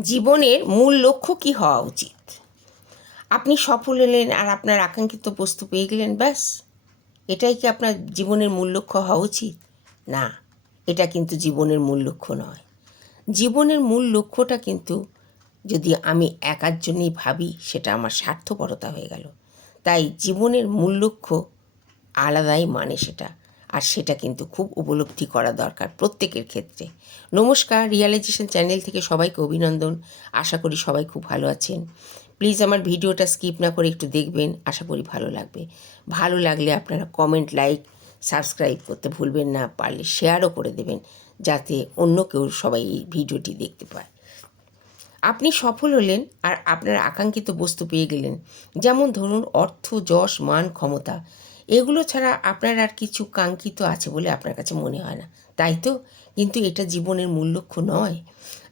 জীবনের মূল লক্ষ্য কি হওয়া উচিত? আপনি সফল হলেন আর আপনার আকাঙ্ক্ষিত বস্তু পেয়ে গেলেন, ব্যাস। এটাই কি আপনার জীবনের মূল লক্ষ্য হওয়া উচিত? না, এটা কিন্তু জীবনের মূল লক্ষ্য নয়। জীবনের মূল লক্ষ্যটা কিন্তু যদি আমি একার জন্যই ভাবি, সেটা আমার স্বার্থপরতা হয়ে গেল। তাই জীবনের মূল লক্ষ্য আলাদাই মানে সেটা। আর সেটা কিন্তু খুব উপলব্ধি করা দরকার প্রত্যেকের ক্ষেত্রে। নমস্কার রিয়ালাইজেশন চ্যানেল থেকে সবাইকে অভিনন্দন। আশা করি সবাই খুব ভালো আছেন। প্লিজ আমার ভিডিওটা স্কিপ না করে একটু দেখবেন, আশা করি ভালো লাগবে। ভালো লাগলে আপনারা কমেন্ট লাইক সাবস্ক্রাইব করতে ভুলবেন না, পারলে শেয়ারও করে দেবেন, যাতে অন্য কেউ সবাই এই ভিডিওটি দেখতে পায়। আপনি সফল হলেন আর আপনার আকাঙ্ক্ষিত বস্তু পেয়ে গেলেন। যেমন ধরুন অর্থ, যশ, মান, ক্ষমতা। এগুলো ছাড়া আপনার আর কিছু কাঙ্ক্ষিত আছে বলে আপনার কাছে মনে হয় না। তাই তো? কিন্তু এটা জীবনের মূল লক্ষ্য নয়।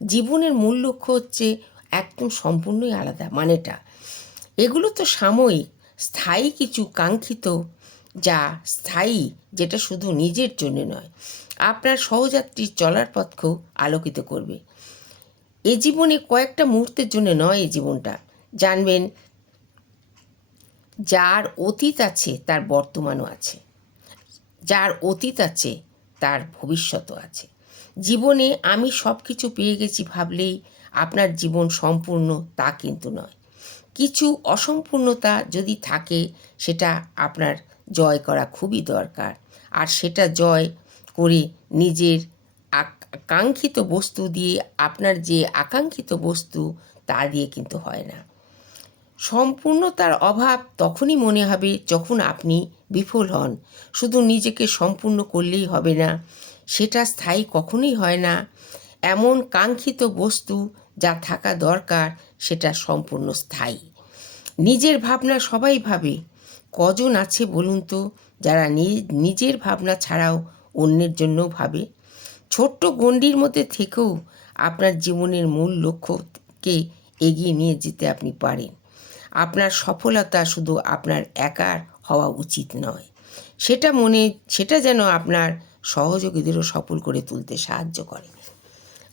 জীবনের মূল লক্ষ্য হচ্ছে একদম সম্পূর্ণই আলাদা, মানেটা। এগুলো তো সাময়িক, স্থায়ী কিছু কাঙ্ক্ষিত যা স্থায়ী, যেটা শুধু নিজের জন্য নয়, আপনার সহযাত্রীর চলার পথকেও আলোকিত করবে। এ জীবনে কয়েকটা মুহূর্তের জন্য নয় এই জীবনটা। জানবেন যার অতীত আছে, তার বর্তমানও আছে। যার অতীত আছে, তার ভবিষ্যতও আছে। জীবনে আমি সব কিছু পেয়ে গেছি ভাবলেই আপনার জীবন সম্পূর্ণ তা কিন্তু নয়। কিছু অসম্পূর্ণতা যদি থাকে, সেটা আপনার জয় করা খুবই দরকার। আর সেটা জয় করে নিজের কাঙ্ক্ষিত বস্তু দিয়ে, আপনার যে আকাঙ্ক্ষিত বস্তু, তা দিয়ে কিন্তু হয় না। সম্পূর্ণতার অভাব তখনই মনে হবে যখন আপনি বিফল হন। শুধু নিজেকে সম্পূর্ণ করলেই হবে না, সেটা স্থায়ী কখনোই হয় না। এমন কাঙ্ক্ষিত বস্তু যা থাকা দরকার, সেটা সম্পূর্ণ স্থায়ী। নিজের ভাবনা সবাই ভাবে। কজন আছে বলুন তো, যারা নিজের ভাবনা ছাড়াও অন্যের জন্য ভাবে? ছোট্ট গণ্ডির মধ্যে থেকেও আপনার জীবনের মূল লক্ষ্যকে এগিয়ে নিয়ে যেতে আপনি পারেন। আপনার সফলতা শুধু আপনার একার হওয়া উচিত নয়। সেটা মনে, সেটা যেন আপনার সহযোগীদেরও সফল করে তুলতে সাহায্য করে।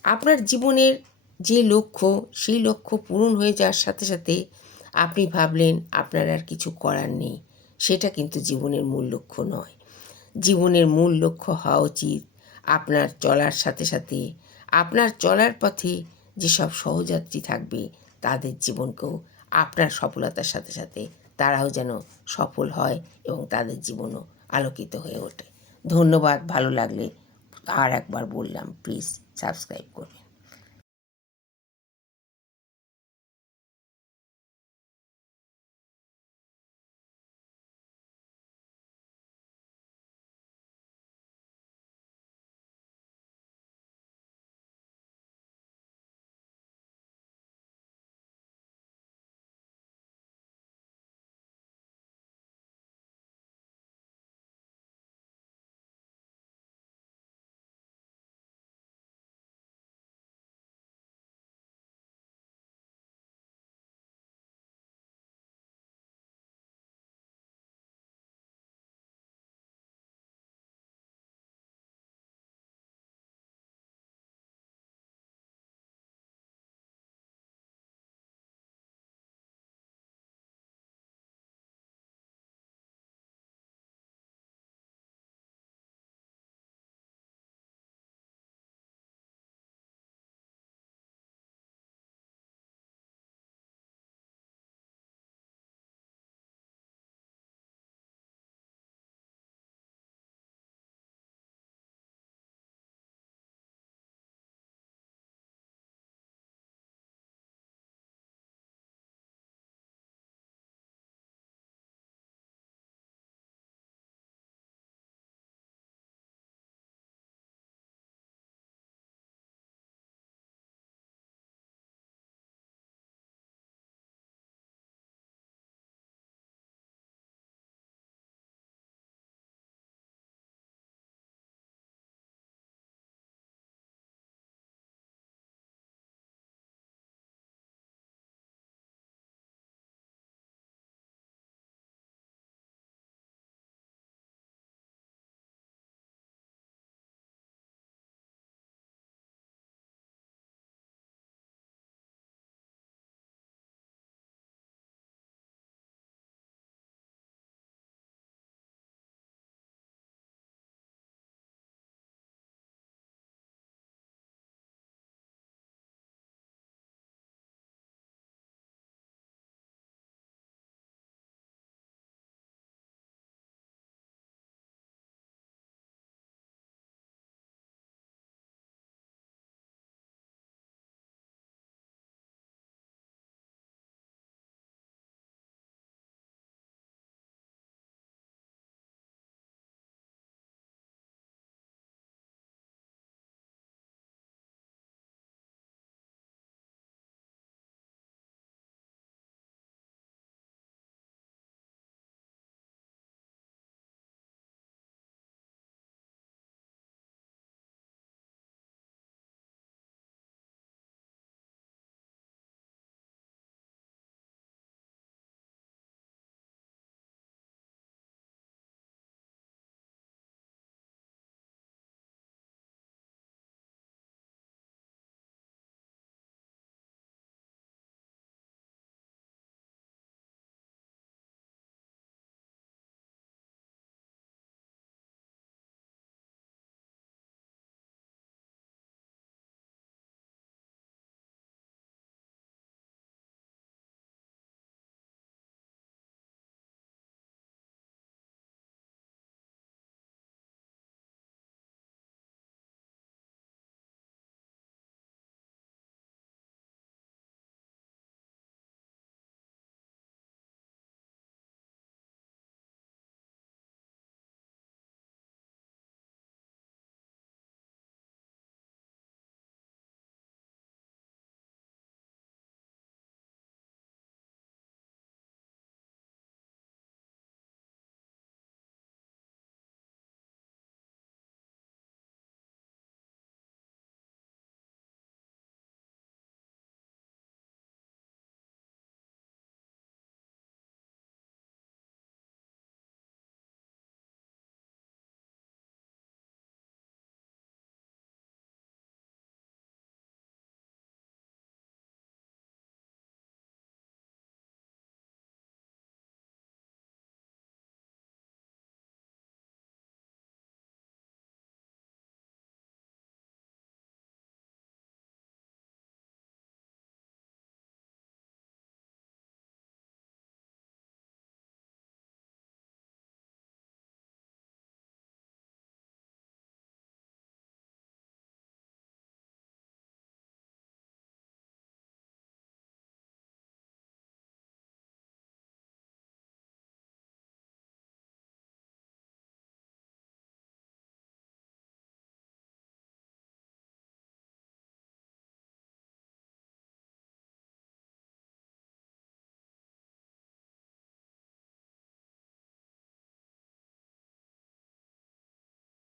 আপনার জীবনের যে লক্ষ্য, সেই লক্ষ্য পূরণ হয়ে যাওয়ার সাথে সাথে আপনি ভাবলেন, আপনার আর কিছু করার নেই। সেটা কিন্তু জীবনের মূল লক্ষ্য নয়। জীবনের মূল লক্ষ্য হওয়া উচিত আপনার চলার সাথে সাথে। আপনার চলার পথে যেসব সহযাত্রী থাকবে, তাদের জীবনকেও আপনার সফলতার সাথে সাথে তারাও যেন সফল হয় এবং তাদের জীবনও আলোকিত হয়ে ওঠে। ধন্যবাদ, ভালো লাগলে আর একবার বললাম প্লিজ সাবস্ক্রাইব করবেন